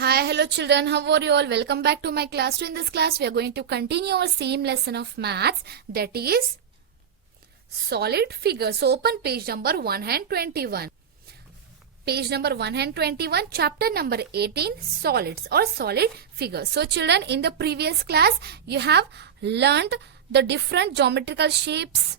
Hi, hello children, how are you all? Welcome back to my class. So in this class, we are going to continue our same lesson of maths, that is solid figures. So open page number 121. Page number 121, chapter number 18, solids or solid figures. So children, in the previous class, you have learned the different geometrical shapes,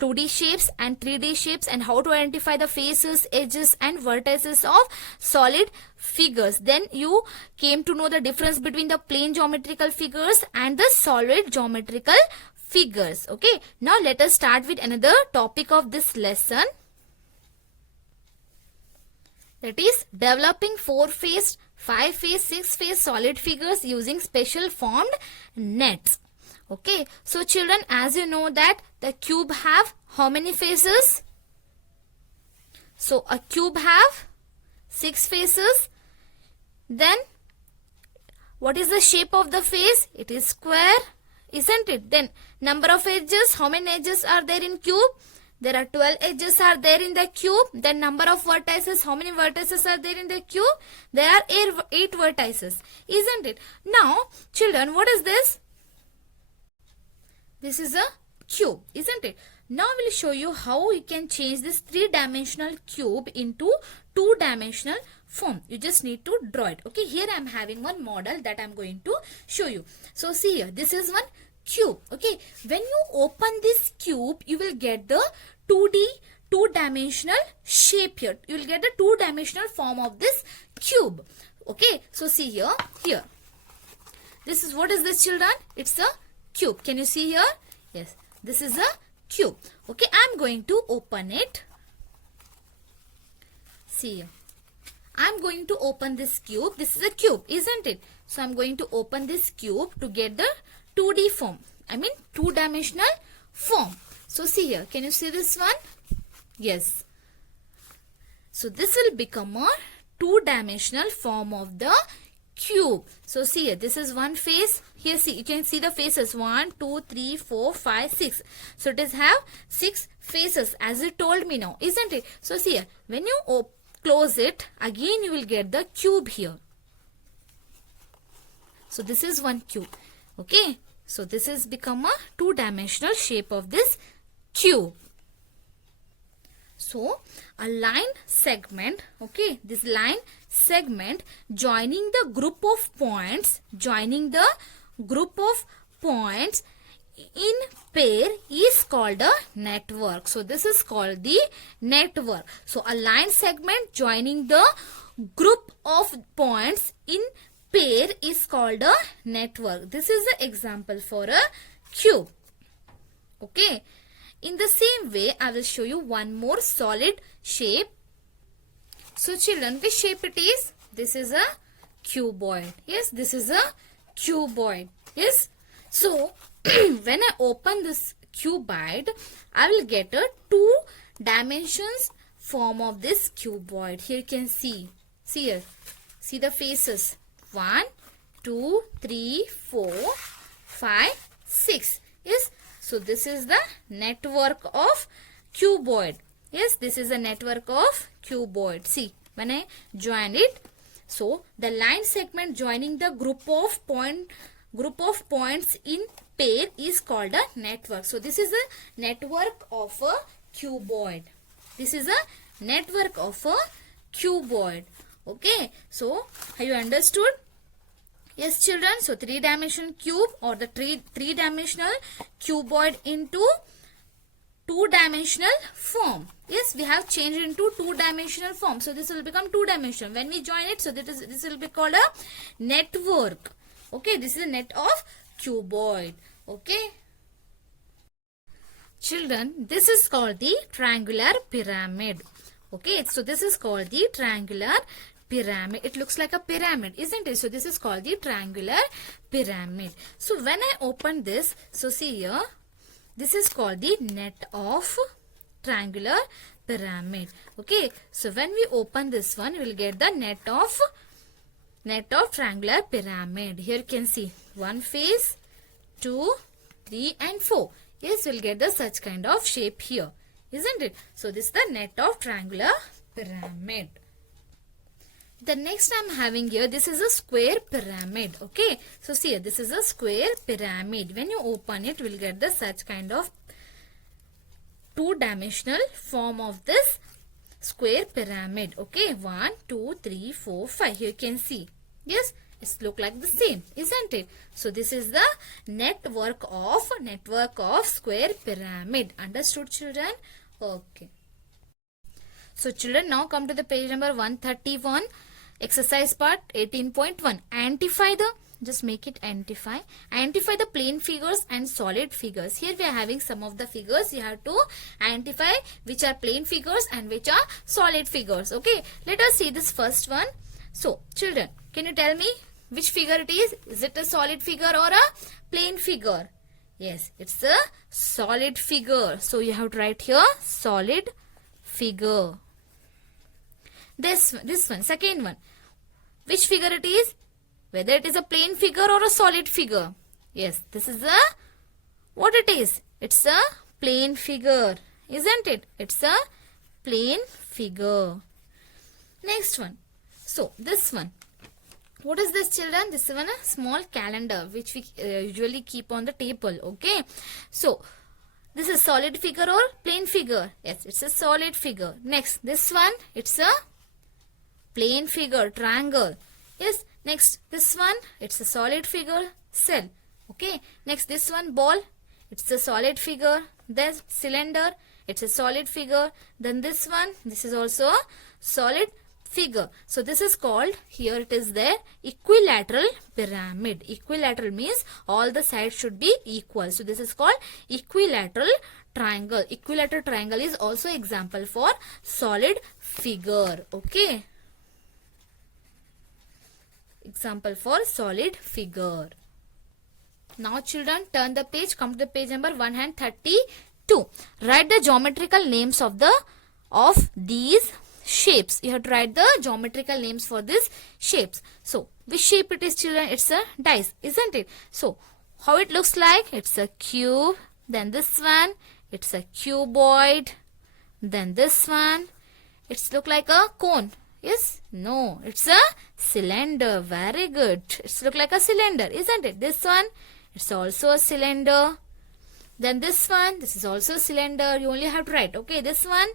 2D shapes and 3D shapes, and how to identify the faces, edges and vertices of solid figures. Then you came to know the difference between the plane geometrical figures and the solid geometrical figures. Okay, now let us start with another topic of this lesson, that is developing 4-faced, 5-faced, 6-faced solid figures using special formed nets. Okay, so children, as you know that the cube have how many faces? So a cube have 6 faces. Then what is the shape of the face? It is square, isn't it? Then number of edges, how many edges are there in cube? There are 12 edges are there in the cube. Then number of vertices, how many vertices are there in the cube? There are 8 vertices, isn't it? Now children, what is this? This is a cube, isn't it? Now we'll show you how you can change this 3-dimensional cube into 2-dimensional form. You just need to draw it. Okay, here I am having one model that I am going to show you. So see here, this is one cube. Okay, when you open this cube, you will get the 2-dimensional shape here. You will get the 2-dimensional form of this cube. Okay, so see here. This is, what is this children? It's a cube. Can you see here? Yes, this is a cube. Okay, I'm going to open it. See here, I'm going to open this cube. This is a cube, isn't it? So I'm going to open this cube to get the 2D form. I mean 2-dimensional form. So see here, can you see this one? Yes. So this will become a 2-dimensional form of the cube. So see here, this is one face. Here see, you can see the faces 1, 2, 3, 4, 5, 6. So it is have 6 faces as you told me now, isn't it? So see here, when you close it, again you will get the cube here. So this is one cube. Okay, so this is become a 2-dimensional shape of this cube. So a line segment, okay, this line segment joining the group of points, in pair is called a network. So this is called the network. So a line segment joining the group of points in pair is called a network. This is the example for a cube. Okay. In the same way, I will show you one more solid shape. So children, which shape it is? This is a cuboid. Yes, this is a cuboid. Yes. So when I open this cuboid, I will get a 2 dimensions form of this cuboid. Here you can see. See here. See the faces. 1, 2, 3, 4, 5, 6. Yes. So this is the network of cuboid. Yes, this is a network of cuboid. See, when I join it, so the line segment joining the group of points in pair is called a network. So this is a network of a cuboid. This is a network of a cuboid. Okay, so have you understood? Yes children, so 3-dimensional cube or the 3-dimensional cuboid into 2-dimensional form. Yes, we have changed into 2-dimensional form. So this will become 2-dimensional. When we join it, so this will be called a network. Okay, this is a net of cuboid. Okay. Children, this is called the triangular pyramid. Okay, so this is called the triangular pyramid. It looks like a pyramid, isn't it? So this is called the triangular pyramid. So when I open this, so see here, this is called the net of triangular pyramid. Okay, so when we open this one, we will get the net of triangular pyramid. Here you can see one face, 2, 3 and 4. Yes, we'll get the such kind of shape here, isn't it? So this is the net of triangular pyramid. The next I'm having here, this is a square pyramid. Okay, so see here, this is a square pyramid. When you open it, we'll get the such kind of two-dimensional form of this square pyramid. Okay, 1 2 3 4 5. Here you can see, yes, it's look like the same, isn't it? So this is the network of square pyramid. Understood, children? Okay. So children, now come to the page number 131, exercise part 18.1. Identify the, just make it identify the plane figures and solid figures. Here we are having some of the figures. You have to identify which are plane figures and which are solid figures. Okay, let us see this first one. So children, can you tell me which figure it is? Is it a solid figure or a plane figure? Yes, it's a solid figure. So you have to write here solid figure. This one, second one. Which figure it is? Whether it is a plane figure or a solid figure. Yes, this is a, what it is? It's a plane figure, isn't it? It's a plane figure. Next one. So this one. What is this, children? This is one a small calendar which we usually keep on the table. Okay. So this is solid figure or plane figure? Yes, it's a solid figure. Next, this one, it's a plane figure, triangle. Yes, next, this one, it's a solid figure, cell. Okay, next, this one, ball, it's a solid figure. Then cylinder, it's a solid figure. Then this one, this is also a solid figure. So this is called, here it is there, equilateral pyramid. Equilateral means all the sides should be equal. So this is called equilateral triangle. Equilateral triangle is also example for solid figure. Okay. Example for solid figure. Now children, turn the page, come to the page number 132. Write the geometrical names of these shapes. You have to write the geometrical names for these shapes. So which shape it is, children? It's a dice, isn't it? So how it looks like? It's a cube. Then this one, it's a cuboid. Then this one, it's look like a cone. Yes? No, it's a cylinder. Very good. It's look like a cylinder, isn't it? This one, it's also a cylinder. Then this one, this is also a cylinder. You only have to write. Okay, this one,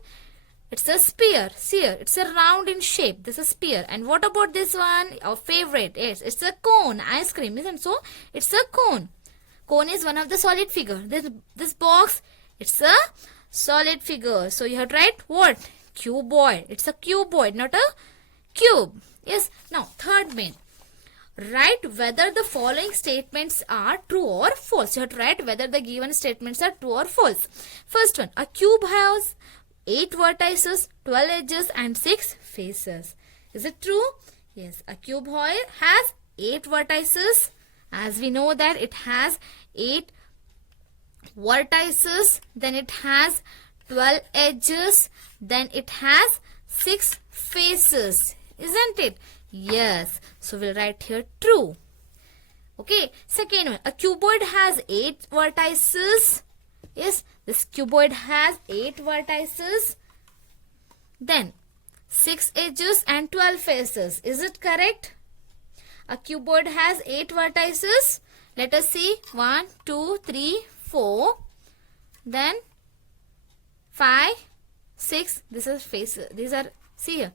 it's a sphere. See here, it's a round in shape. This is a sphere. And what about this one? Our favorite. Yes, it's a cone. Ice cream, isn't it? So, it's a cone. Cone is one of the solid figure. This box, it's a solid figure. So, you have to write what? Cuboid. It's a cuboid, not a cube. Yes. Now, third main. Write whether the following statements are true or false. You have to write whether the given statements are true or false. First one. A cube has 8 vertices, 12 edges and 6 faces. Is it true? Yes. A cube has 8 vertices. As we know that it has 8 vertices. Then it has 12 edges. Then it has 6 faces. Isn't it? Yes. So we'll write here true. Okay. Second one. A cuboid has 8 vertices. Yes. This cuboid has 8 vertices. Then 6 edges and 12 faces. Is it correct? A cuboid has 8 vertices. Let us see. 1, 2, 3, 4. Then 5, 6. This is faces. These are, see here.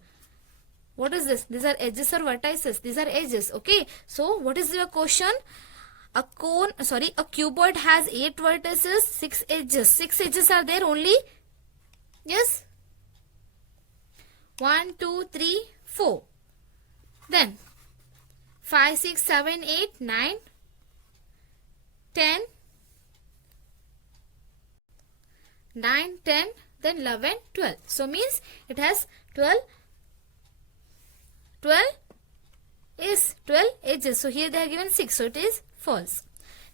What is this? These are edges or vertices. These are edges. Okay. So what is your question? A cuboid has 8 vertices, 6 edges. 6 edges are there only? Yes. 1, 2, 3, 4. Then 5, 6, 7, 8, 9, 10. 9, 10, then 11, 12. So means it has 12 edges. So here they are given 6. So it is false.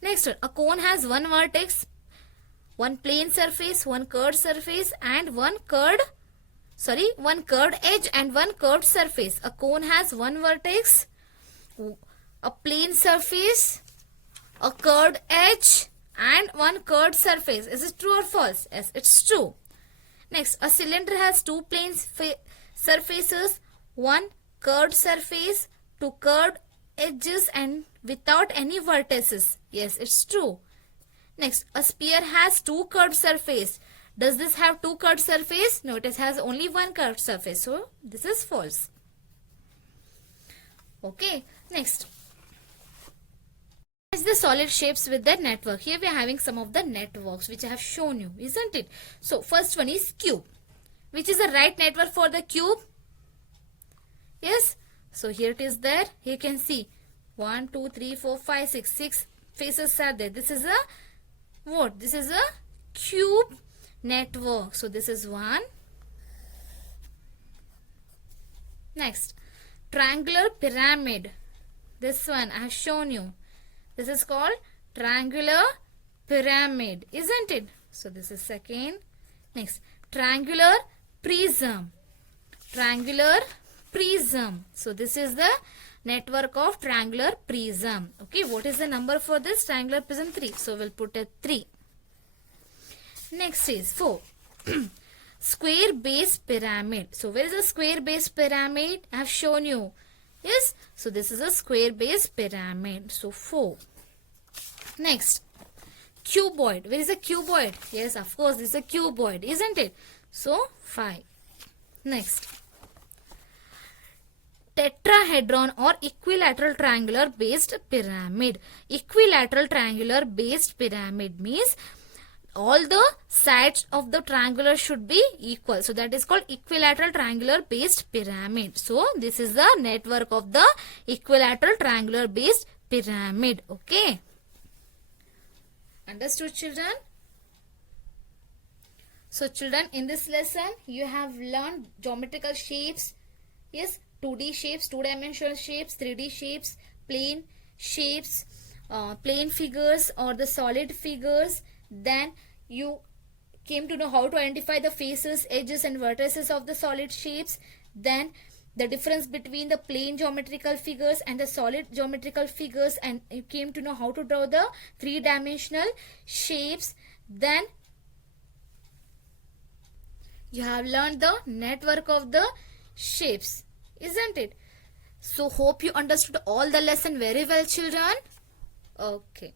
Next one. A cone has 1 vertex, 1 plane surface, 1 curved surface and 1 curved edge and 1 curved surface. A cone has 1 vertex, a plane surface, a curved edge and 1 curved surface. Is it true or false? Yes, it's true. Next, a cylinder has 2 plane surfaces, 1 curved surface to curved edges and without any vertices. Yes, it's true. Next, a sphere has two curved surface. Does this have two curved surface? No, it has only one curved surface. So this is false. Okay, next. Match the solid shapes with the network. Here we are having some of the networks which I have shown you, isn't it? So first one is cube. Which is the right network for the cube? Yes. So here it is there. Here you can see 1, 2, 3, 4, 5, 6. 6 faces are there. This is a what? This is a cube network. So this is one. Next, triangular pyramid. This one I have shown you. This is called triangular pyramid, isn't it? So this is second. Next, triangular prism. Triangular prism. So this is the network of triangular prism. Okay, what is the number for this triangular prism? 3. So we'll put a 3. Next is 4. Square base pyramid. So where is the square base pyramid? I have shown you. Yes. So this is a square base pyramid. So 4. Next, cuboid. Where is a cuboid? Yes, of course, this is a cuboid, isn't it? So 5. Next, tetrahedron or equilateral triangular based pyramid. Equilateral triangular based pyramid means all the sides of the triangular should be equal. So that is called equilateral triangular based pyramid. So this is the network of the equilateral triangular based pyramid. Okay. Understood, children? So children, in this lesson you have learned geometrical shapes. Yes, 2D shapes, 2-dimensional shapes, 3D shapes, plane shapes, plane figures or the solid figures. Then you came to know how to identify the faces, edges and vertices of the solid shapes. Then the difference between the plane geometrical figures and the solid geometrical figures, and you came to know how to draw the 3-dimensional shapes. Then you have learned the network of the shapes, isn't it? So hope you understood all the lesson very well, children. Okay.